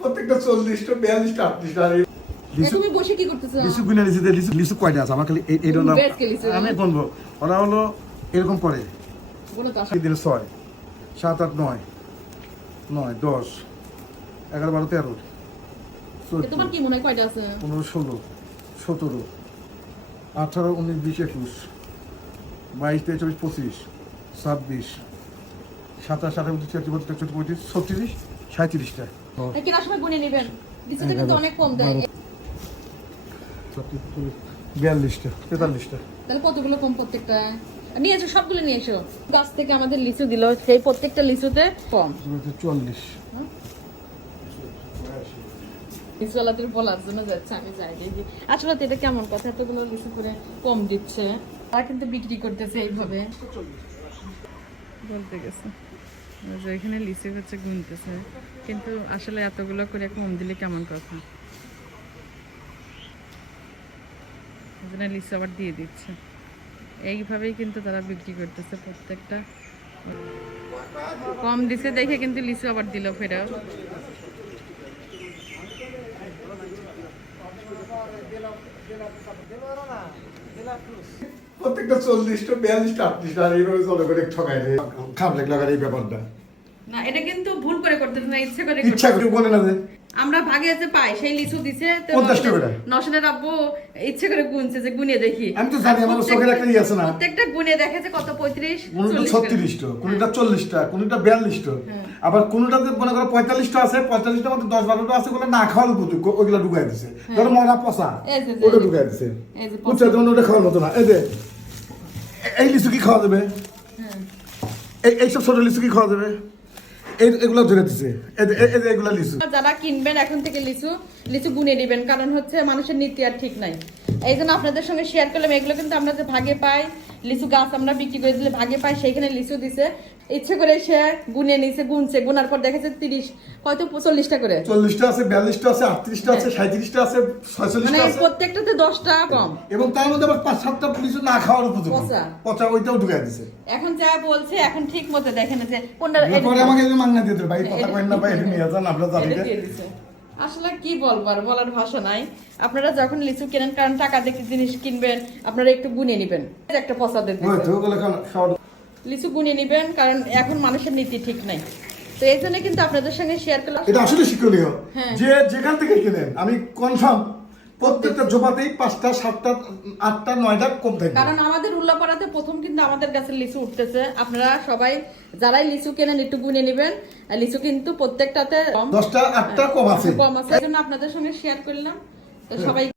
প্রত্যেকটা 40টা 42টা 38টা। তুমি বসে কি করতেছো? লিচু গুনে লিচু কয়টা আছে আমার খালি এই না আমি বলবো ওরা হলো এরকম করে বলো তো। 6 7 8 9 9 10 11 12 13 তোমার কি মনে হয় কয়টা আছে? 15 16 17 18 19 20 21 22 23 24 25 26 27 28 29 30 31 32 33 37টা। এই কেনার সময় গুনে নেবেন। লিচুটা কিন্তু অনেক কম দেয়। 42টা 43টা। তাহলে কতগুলো কম প্রত্যেকটা? নিয়ে এসো, সবগুলো নিয়ে এসো। গাছ থেকে আমাদের লিচু দিল, সেই প্রত্যেকটা লিচুতে কম। 40 লিচুওয়ালাদের বলার জন্য যাচ্ছে, আমি যাই দেখি। আসলে তো এটা কেমন কথা, এতগুলো লিচু করে কম দিচ্ছে। তারা কিন্তু বিক্রি করতেছে এইভাবে। বলতে গেছে যে এখানে লিচু হচ্ছে গুনতেছে, কিন্তু আসলে এতগুলো করে কম দিলে কেমন কথা। এজন্য লিচু আবার দিয়ে দিচ্ছে। এইভাবেই কিন্তু তারা বিক্রি করতেছে প্রত্যেকটা। কম দিছে দেখে কিন্তু লিচু আবার দিল ফেরাও। প্রত্যেকটা 40টা 42টা 38টা আর এইভাবে চলে করে ঠকাই দেয় খারাপ লাগার এই ব্যাপারটা। না, এটা কিন্তু ভুল করে করতেছে না, ইচ্ছে করে ইচ্ছা করে বলে না যে আমরা ভাগে আছে পাই সেই লিচু দিছে তো 50 টাকা করে। নশনের আব্বু ইচ্ছে করে গুনছে যে গুনে দেখি। আমি তো জানি আমার চোখের একটা ইয়ে আছে না। প্রত্যেকটা গুনে দেখেছে কত 35 কোনটা 36টা কোনটা 40টা কোনটা 42টা আবার কোনটাতে মনে করো 45টা আছে 45টার মধ্যে 10 12টা আছে ওগুলো না খাওয়ার উপযোগ্য ওইগুলো ঢুকাই দিছে ধরো মরা পচা ওটা ঢুকাই দিছে বুঝছো তখন ওটা খাওয়ার মতো না। এই যে এই লিচু কি খাওয়া যাবে? এইসব ছোট লিচু কি খাওয়া যাবে? এগুলো ধরে দিছে এগুলো লিচু। যারা কিনবেন এখন থেকে লিচু লিচু গুনে দিবেন, কারণ হচ্ছে মানুষের নীতি আর ঠিক নাই। এই জন্য আপনাদের সঙ্গে শেয়ার করলাম। এগুলো কিন্তু আমরা যে ভাগে পাই, লিচু গাছ আমরা বিক্রি করে দিলে ভাগে পাই, সেইখানে লিচু দিছে ইচ্ছে করে সে গুনে নিছে, গুনছে, গুনার পর দেখেছে 30 হয়তো 40টা করে। 40টা আছে 42টা আছে 38টা আছে 37টা আছে 46টা মানে আছে প্রত্যেকটাতে 10টা কম, এবং তার মধ্যে আবার 5-7টা লিচু না খাওয়ার উপযোগী পচা। পচা ওইটাও ঢুকাই দিছে। এখন যা বলছে এখন ঠিক মতো দেখেন যে কোনটা পরে আমাকে যে মাংনা দিয়ে দিল ভাই কথা কই না ভাই এটা নিয়ে যান আপনারা জানেন। আসলে কি বলবো আর বলার ভাষা নাই। আপনারা যখন লিচু কেনেন, কারণ টাকা দেখে জিনিস কিনবেন, আপনারা একটু গুনে নেবেন। একটা পচা দেন লিচু গুনে নেবেন, কারণ এখন মানুষের নীতি ঠিক নাই। তো এই জন্য কিন্তু আপনাদের সঙ্গে শেয়ার করলাম। এটা আসলে শিক্ষণীয় যে যেখান থেকে কিনেন আমি কনফার্ম প্রত্যেকটা জোপাতেই 5টা 7টা 8টা 9টা কম থাকে। কারণ আমাদের উল্লাপাড়াতে প্রথম কিন্তু আমাদের কাছে লিচু উঠতেছে। আপনারা সবাই যারাই লিচু কেনেন একটু গুনে নেবেন। লিচু কিন্তু প্রত্যেকটাতে 10টা 8টা কম আছে। এই জন্য আপনাদের সঙ্গে শেয়ার করলাম। তো সবাই